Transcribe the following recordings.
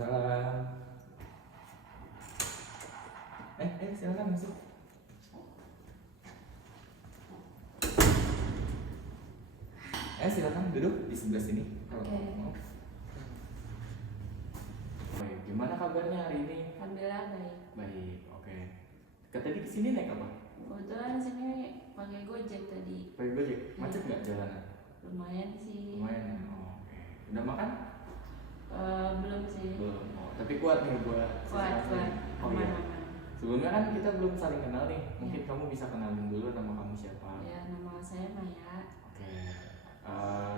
Waalaikumsalam. Silakan masuk. Silakan duduk di sebelah sini. Oke. Gimana kabarnya hari ini? Alhamdulillah baik. Baik, oke. Tadi kesini naik apa? Kebetulan sini pakai Gojek tadi. Pakai Gojek. Macet nggak jalanan? Lumayan sih. Lumayan. Oh, oke. Udah makan? Belum sih. Belum. Oh, tapi kuat nih buat Kuat. Oh, Aman. iya. Sebelumnya kan kita belum saling kenal nih. Mungkin Ya. kamu bisa kenalin dulu nama kamu siapa? Ya, nama saya Maya. Oke.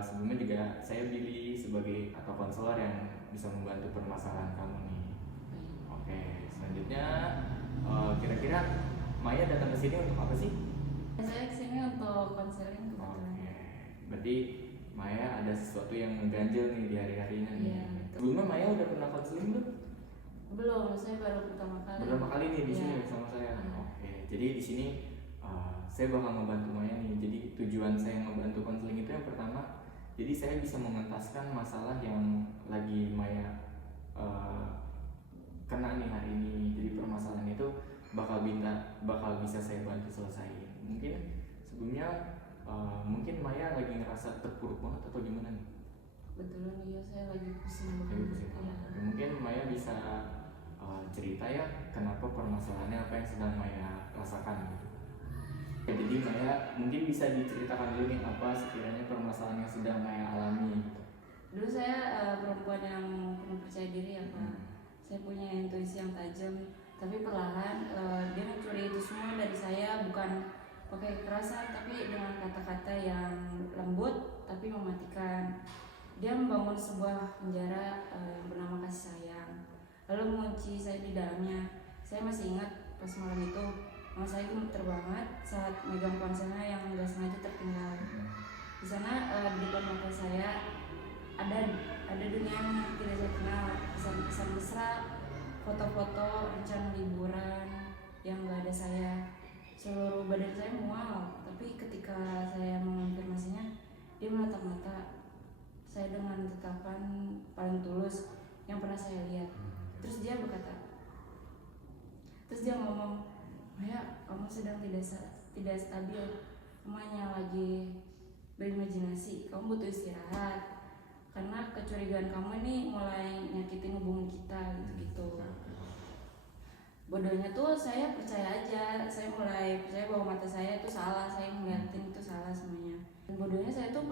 Sebelumnya juga saya Billy sebagai atau konselor yang bisa membantu permasalahan kamu nih. Baik. Oke. Selanjutnya kira-kira Maya datang ke sini untuk apa sih? Saya kesini untuk konseling kebetulan. Oke. Berarti Maya ada sesuatu yang ngeganjel nih di hari-harinya nih. Iya, betul. Sebelumnya Maya udah pernah konseling belum? Belum, saya baru pertama kali. Pertama kali nih di Iya. sini sama saya. Iya. Oke. Jadi di sini saya bakal ngebantu Maya nih. Jadi tujuan saya ngebantu konseling itu yang pertama, jadi saya bisa mengentaskan masalah yang lagi Maya kena nih hari ini. Jadi permasalahan itu bakal bisa saya bantu selesaiin. Mungkin sebelumnya mungkin Maya lagi ngerasa terpuruk banget atau gimana nih? Kebetulan iya, saya lagi pusing Lagi banget. pusing banget. Iya. Oke, mungkin Maya bisa cerita ya kenapa permasalahannya, apa yang sedang Maya rasakan gitu. Oke, jadi Maya mungkin bisa diceritakan dulu nih apa sekiranya permasalahan yang sedang Maya alami gitu. Dulu saya perempuan yang penuh percaya diri ya Pak. Saya punya intuisi yang tajam, tapi perlahan dia mencuri itu semua dari saya, bukan pakai kekerasan tapi dengan kata-kata yang lembut tapi mematikan. Dia membangun sebuah penjara yang bernama kasih sayang, lalu mengunci saya di dalamnya. Saya masih ingat pas malam itu mama saya gemeter banget saat megang ponselnya yang nggak sengaja tertinggal. Di sana di depan mata saya ada dunia yang tidak saya kenal, pesan-pesan mesra, foto-foto rencana liburan yang nggak ada saya. Seluruh badan saya mual, tapi ketika saya mengonfirmasinya, dia menatap mata saya dengan tatapan paling tulus yang pernah saya lihat. Terus dia ngomong, Maya, kamu sedang tidak stabil, kamu hanya lagi berimajinasi, kamu butuh istirahat. Karena kecurigaan kamu ini mulai nyakitin hubungan kita gitu. Bodohnya tuh saya percaya aja, saya mulai percaya bahwa mata saya itu salah, saya ngeliatin itu salah semuanya. Dan bodohnya saya tuh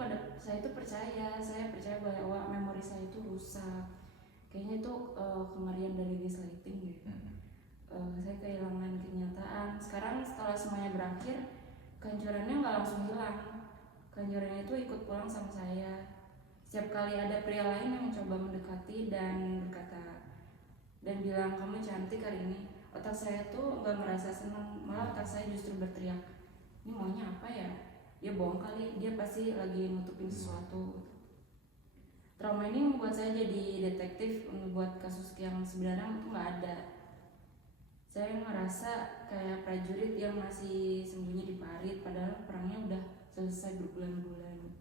percaya bahwa memori saya itu rusak. Kayaknya itu kengerian dari gaslighting deh. Saya kehilangan kenyataan. Sekarang setelah semuanya berakhir, kehancurannya nggak langsung hilang. Kehancurannya itu ikut pulang sama saya. Setiap kali ada pria lain yang mencoba mendekati dan berkata dan bilang kamu cantik hari ini, otak saya tuh nggak merasa senang, malah otak saya justru berteriak, ini maunya apa ya? Dia bohong kali, dia pasti lagi nutupin sesuatu. Trauma ini membuat saya jadi detektif membuat kasus yang sebenarnya itu nggak ada. Saya ngerasa kayak prajurit yang masih sembunyi di parit, padahal perangnya udah selesai berbulan-bulan.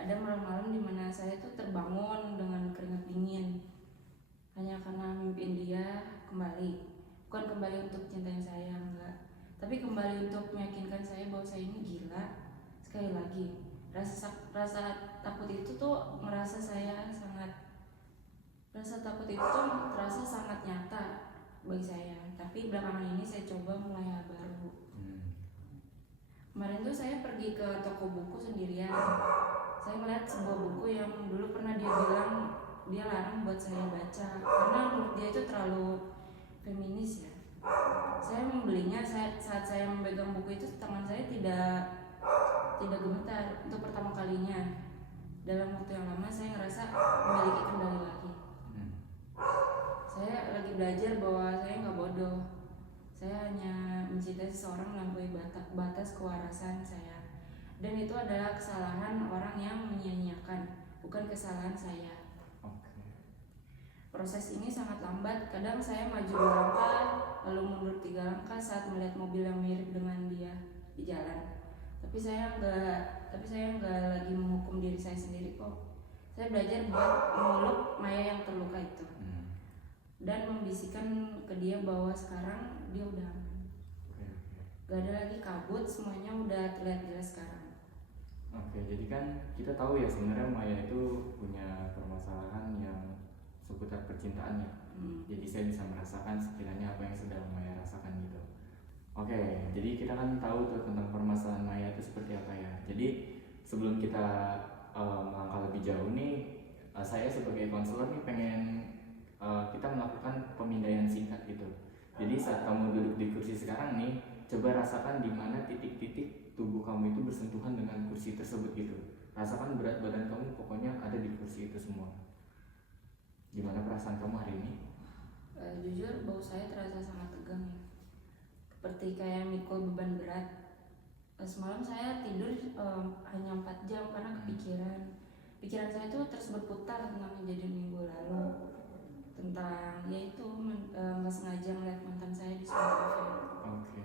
Ada malam-malam dimana saya tuh terbangun dengan keringat dingin hanya karena mimpiin dia kembali. Bukan kembali untuk cintain saya, enggak, tapi kembali untuk meyakinkan saya bahwa saya ini gila. Sekali lagi, rasa takut itu tuh terasa sangat nyata bagi saya. Tapi belakangan ini saya coba mulai hal baru. Kemarin tuh saya pergi ke toko buku sendirian. Saya melihat sebuah buku yang dulu pernah dia bilang dia larang buat saya baca karena menurut dia itu terlalu feminis ya. Saya membelinya saat saya memegang buku itu, tangan saya tidak gemetar untuk pertama kalinya. Dalam waktu yang lama saya ngerasa memiliki kendali lagi. Saya lagi belajar bahwa saya nggak bodoh. Saya hanya mencintai seseorang melampaui batas kewarasan saya. Dan itu adalah kesalahan orang yang menyia-nyiakan, bukan kesalahan saya. Proses ini sangat lambat. Kadang saya maju 2 langkah, lalu mundur 3 langkah saat melihat mobil yang mirip dengan dia di jalan. Tapi saya nggak lagi menghukum diri saya sendiri kok. Saya belajar buat meluk Maya yang terluka itu Hmm. dan membisikkan ke dia bahwa sekarang dia udah aman. Oke, oke. Gak ada lagi kabut, semuanya udah terlihat jelas sekarang. Oke, jadi kan kita tahu ya sebenarnya Maya itu punya permasalahan yang seputar percintaannya. Jadi saya bisa merasakan sekiranya apa yang sedang Maya rasakan gitu. Oke, jadi kita kan tahu tuh tentang permasalahan Maya itu seperti apa ya. Jadi sebelum kita melangkah lebih jauh nih, saya sebagai konselor nih pengen kita melakukan pemindaian singkat gitu. Jadi saat kamu duduk di kursi sekarang nih, coba rasakan di mana titik-titik tubuh kamu itu bersentuhan dengan kursi tersebut gitu. Rasakan berat badan kamu pokoknya ada di kursi itu semua. Gimana perasaan kamu hari ini? Jujur bau saya terasa sangat tegang ya, seperti kayak mikul beban berat. Semalam saya tidur hanya 4 jam karena pikiran saya tuh terus berputar tentang kejadian minggu lalu, tentang yaitu nggak sengaja melihat mantan saya di sebuah kafe. Oke.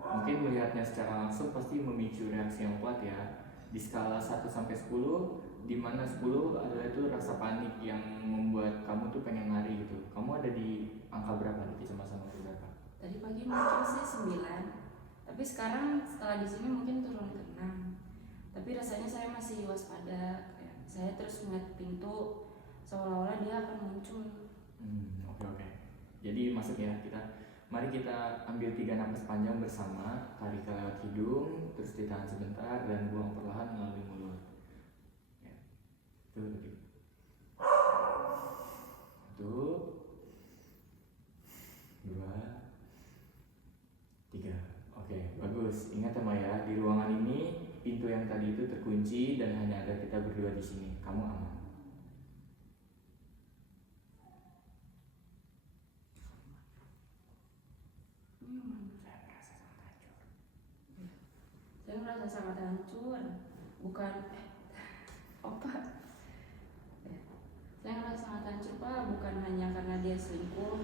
Mungkin melihatnya secara langsung pasti memicu reaksi yang kuat ya. Di skala 1 sampai 10, di mana 10 adalah itu rasa panik yang membuat kamu tuh pengen lari gitu. Kamu ada di angka berapa, di kecemasan nomor berapa? Tadi pagi mungkin saya 9, tapi sekarang setelah di sini mungkin turun ke 6. Tapi rasanya saya masih waspada. Saya terus melihat pintu seolah-olah dia akan muncul. Oke. Jadi masuk ya kita. Mari kita ambil 3 napas panjang bersama. Tarik lewat hidung, terus ditahan sebentar dan buang perlahan melalui mulut. Ya. Tuh tadi. 1, 2, 3. Oke, bagus. Ingat ya Maya, di ruangan ini pintu yang tadi itu terkunci dan hanya ada kita berdua di sini. Kamu aman. Saya merasa sangat hancur. Bukan apa? Saya merasa sangat hancur Pak, bukan hanya karena dia selingkuh,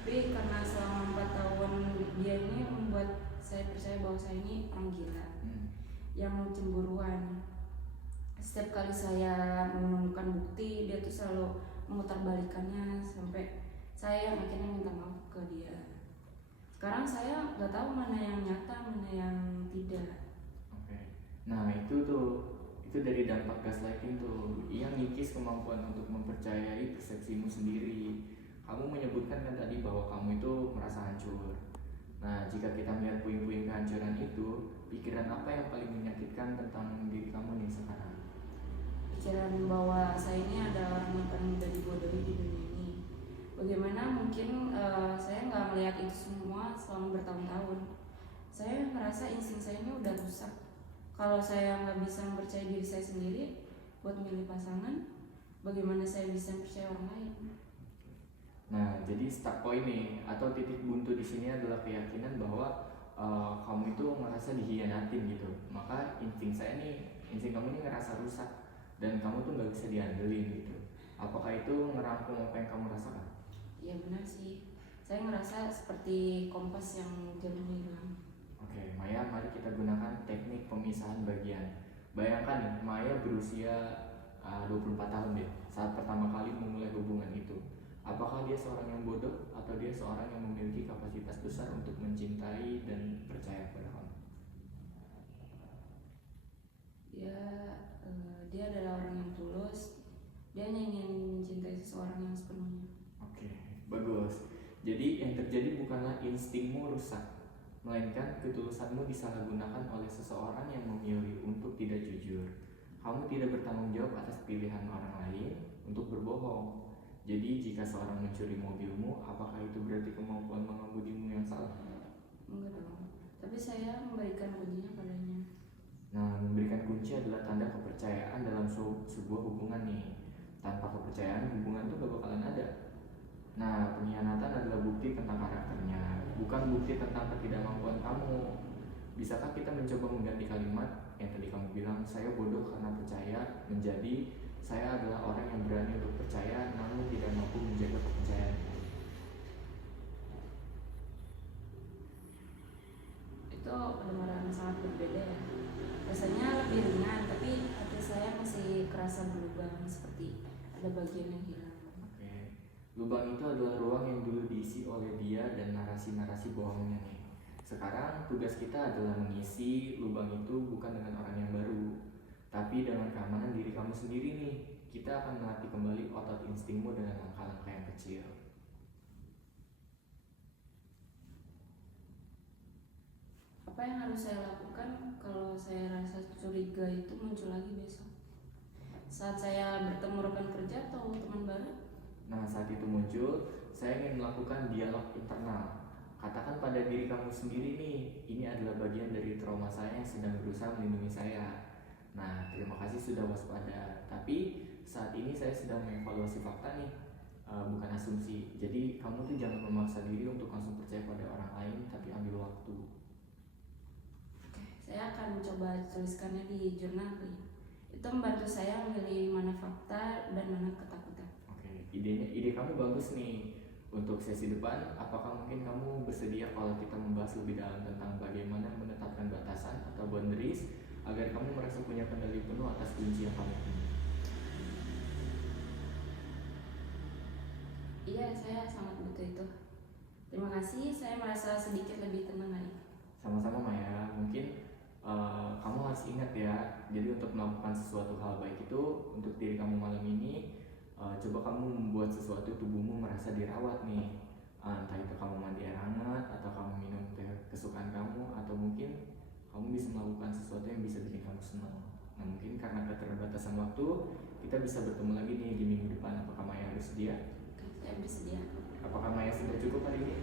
tapi karena selama 4 tahun dia ini membuat saya percaya bahwa saya ini orang gila yang cemburuan. Setiap kali saya menemukan bukti, dia tuh selalu memutarbalikannya sampai saya akhirnya minta maaf ke dia. Sekarang saya nggak tahu mana yang nyata, mana yang tidak. Oke. Nah itu dari dampak gaslighting tuh, yang ngikis kemampuan untuk mempercayai persepsimu sendiri. Kamu menyebutkan kan tadi bahwa kamu itu merasa hancur. Nah jika kita melihat puing-puing kehancuran itu, pikiran apa yang paling menyakitkan tentang diri kamu nih sekarang? Pikiran bahwa saya ini adalah orang yang paling mudah dibodohi di dunia ini. Bagaimana mungkin saya nggak melihat itu semua selama bertahun-tahun. Saya merasa insting saya ini udah rusak. Kalau saya nggak bisa mempercayai diri saya sendiri buat milih pasangan, bagaimana saya bisa percaya orang lain? Nah, jadi start point nih atau titik buntu di sini adalah keyakinan bahwa kamu itu merasa dihianatin gitu. Maka insting kamu ini ngerasa rusak dan kamu tuh nggak bisa diandelin gitu. Apakah itu ngerangkum apa yang kamu rasakan? Iya benar sih. Saya ngerasa seperti kompas yang jalurnya hilang. Oke, Maya, mari kita gunakan teknik pemisahan bagian. Bayangkan nih, Maya berusia 24 tahun deh saat pertama kali memulai hubungan itu. Apakah dia seorang yang bodoh atau dia seorang yang memiliki kapasitas besar untuk mencintai dan percaya pada kamu? Dia adalah orang yang tulus. Dia hanya ingin mencintai seseorang yang sepenuhnya. Oke, bagus. Jadi yang terjadi bukanlah instingmu rusak, melainkan ketulusanmu disalahgunakan oleh seseorang yang memilih untuk tidak jujur. Kamu tidak bertanggung jawab atas pilihan orang lain untuk berbohong. Jadi jika seorang mencuri mobilmu, apakah itu berarti kemampuan mengemudimu yang salah? Enggak dong. Tapi saya memberikan kuncinya padanya. Nah, memberikan kunci adalah tanda kepercayaan dalam sebuah hubungan nih. Tanpa kepercayaan, hubungan itu gak bakalan ada. Nah, pengkhianatan adalah bukti tentang karakternya, bukan bukti tentang ketidakmampuan kamu. Bisakah kita mencoba mengganti kalimat yang tadi kamu bilang, saya bodoh karena percaya, menjadi saya adalah orang yang berani untuk percaya namun tidak mampu menjaga kepercayaan. Itu kedengaran sangat berbeda ya. Rasanya lebih ringan, tapi hati saya masih kerasa berlubang, seperti ada bagian yang hilang. Oke. Lubang itu adalah ruang yang dulu diisi oleh dia dan narasi-narasi bohongnya nih. Sekarang tugas kita adalah mengisi lubang itu bukan dengan orang yang baru, tapi dengan keamanan diri kamu sendiri nih. Kita akan melatih kembali otot instingmu dengan langkah-langkah yang kecil. Apa yang harus saya lakukan kalau saya rasa curiga itu muncul lagi besok? Saat saya bertemu rekan kerja atau teman baru? Nah, saat itu muncul, saya ingin melakukan dialog internal. Katakan pada diri kamu sendiri nih, ini adalah bagian dari trauma saya yang sedang berusaha melindungi saya. Nah, terima kasih sudah waspada. Tapi saat ini saya sedang mengevaluasi fakta nih, bukan asumsi. Jadi kamu tuh jangan memaksa diri untuk langsung percaya pada orang lain, tapi ambil waktu. Oke, saya akan mencoba tuliskannya di jurnal. Itu membantu saya memilih mana fakta dan mana ketakutan. Oke, ide kamu bagus nih. Untuk sesi depan, apakah mungkin kamu bersedia kalau kita membahas lebih dalam tentang bagaimana menetapkan batasan atau boundaries agar kamu merasa punya kendali penuh atas kunci yang kamu punya? Iya, saya sangat butuh itu. Terima kasih, saya merasa sedikit lebih tenang hari. Sama-sama Maya, mungkin kamu harus ingat ya, jadi untuk melakukan sesuatu hal baik itu untuk diri kamu malam ini, coba kamu membuat sesuatu tubuhmu merasa dirawat nih. Entah itu kamu mandi air hangat, atau kamu minum teh kesukaan kamu, atau mungkin kamu bisa melakukan sesuatu yang bisa bikin kamu senang. Nah, mungkin karena keterbatasan waktu, kita bisa bertemu lagi nih di minggu depan. Apakah Maya bersedia? Oke, saya bersedia. Apakah Maya sudah cukup hari ini?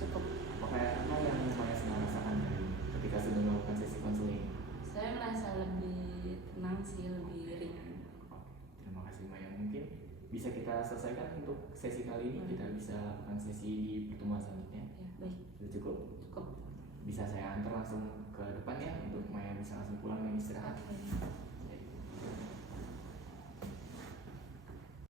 Cukup. Apa yang Maya sedang rasakan hari ini ketika sudah melakukan sesi konseling? Saya merasa lebih tenang sih, lebih ringan. Terima kasih Maya. Mungkin bisa kita selesaikan untuk sesi kali ini. Kita bisa lakukan sesi di pertemuan selanjutnya. Ya, baik. Sudah cukup? Cukup. Bisa saya antar langsung ke depan ya untuk Maya bisa langsung pulang dan istirahat.